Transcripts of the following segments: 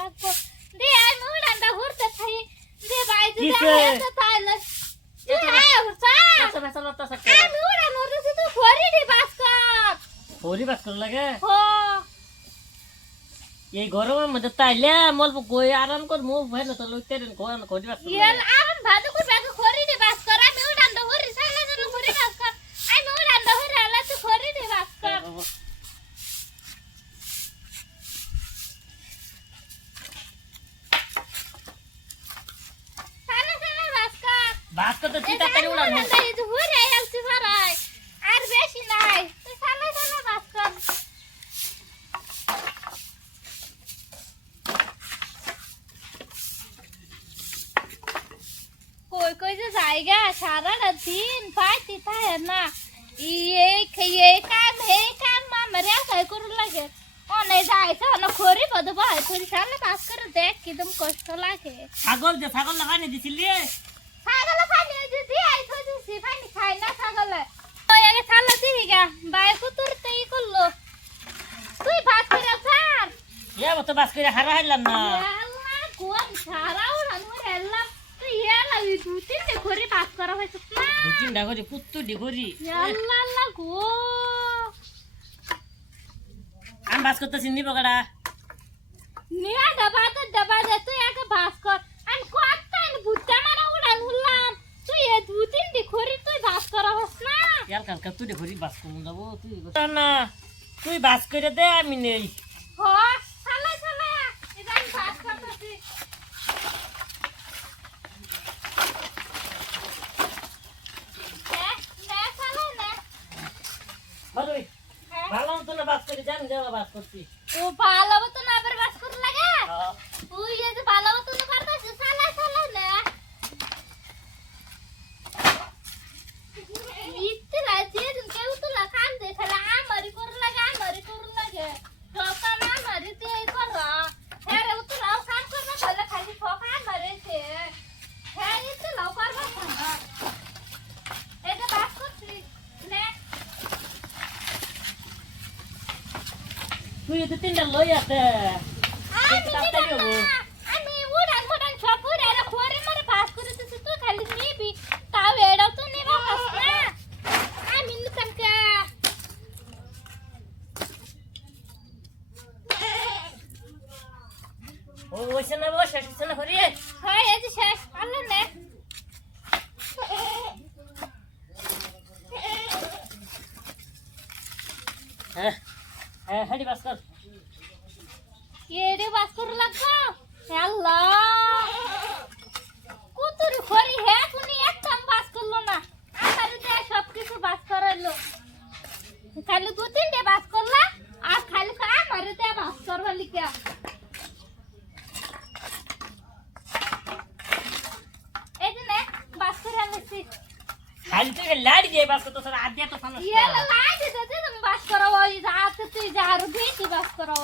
লাগবো দে আমি উড়ানটা ঘুরতে থাই দে ভাই যদি কিসে? এত তাইলে তুই আয় উড়ছা আচ্ছা বেসা লতা সাথে আমি উড়ান উড়ছি তুই ঘরে দি বাস কর হরি বাস কর লাগে হো এই গরমের মধ্যে তাইলে মল কই আরাম কর মু ভাই না তো লইতে রেন কোন কোদি বাস কর ইয়েল আরাম ভাদু কো বাগে ঘরে দি বাস কর আমি উড়ানটা ঘরে সাইলে যেন ঘরে বাস কর আমি উড়ানটা ঘরে আলা তুই ঘরে দি বাস কর সাইলে সাইলে বাস কর বাস কর তো চিন্তা করে উড়ান আর বেশি নাই তুই সালা সালা বাস কর কই কই যে জায়গা সারাটা দিন পাইতে থাকে না এই কাম মামরে আসাই করু লাগে অনেক যাইছে অনেক খড়ি বদে ভাই তুই সালা বাস করে দেখ কিদম কষ্ট লাগে ছাগল যে ছাগল লাগানি দিছিলি ছাগল পানি দিদি আই তো দিছি পানি খাই না ছাগল ওই আগে ছালা দিবি গা বাই কুতুর তেই করলো তুই ভাত করে ছাড় এ মত বাস করে হারা হাইলাম না আল্লাহ কোন ছাড়াও রানু এলাম তুই এলা ওই দুতিনতে করে ভাত করা হইছে না দুই তিনটা করে পুত্তু ডি করি আল্লাহ আল্লাহ গো আমি বাস করতেছি নি বগড়া নিয়া ডাবা দে তুই আগে ভাত কর আমি কতন বুদ্ধা মারা উড়ান হুললাম তুই এ দুতিনতে করে তুই ভাত করা হস না ইয়ার কালকা তুই ঘড়ি বাস করুন যাবো তুই না তুই বাস করে দে আমি নেই হ চালা চালা এটা আমি ভাত করতেছি ভালোই ভালো তো না বাস করে জানি যাওয়া বাস করছি ও ভালো মতো না আবার বাস করে লাগে তুই এই যে ভালো মতো না পারতাছিস চালা চালা না ইতে লাগে দিন কেউ তো না কাম দেখালা আমারই করে লাগে দোকান আমারই তে করা হ্যাঁ রে তো লাও কাম করনা তাহলে খালি ঠকা মারেছে হ্যাঁ ইতে লাও পারবা না এটা বাস করছিস নে তুই তো তিনটা লই আছে আমি উড়ান উড়ান সব উড়ান খোরে মারে পাস করে দিছিস তুই খালি নিবি তাও এটাও তো নিবা পাস না আমি নিতাম কে ও ওইসে না বসে এসে না করি হয় এই যে শেষ আল্লাহ নে হ্যাঁ হ্যাঁ হাড়ি বাস কর এডে বাস করে লাগবো আল্লাহ কুতুরি খড়ি হে তুমি একদম বাস করলো না আমার দে সব কিছু বাস করাইলো খালি দু তিনটে বাস করলা আর খালি আমার দে বাস করবা লিখা এই যে নে বাস করে আনছি খালি তুই লাড়ি দিয়ে বাস করতে সারা আদিয়া তো সামনে ইয়েলা লাইট দে তুমি বাস করো ওই যাতে তুই যা আর বেশি বাস করো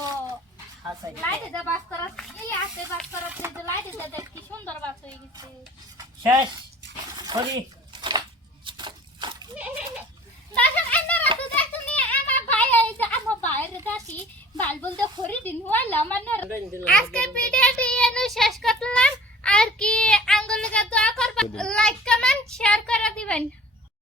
আচ্ছা লাইট দে বাস করো এই আসে বাস করো তুই যে লাইট দে দেখ কি সুন্দর বাস হয়ে গেছে শেষ করি দর্শক আপনারা তো দেখছেন আমার ভাই এই যে আমার ভাইয়ের দাসি বাল বলতে খড়ি দিন হইলো মানে আজকে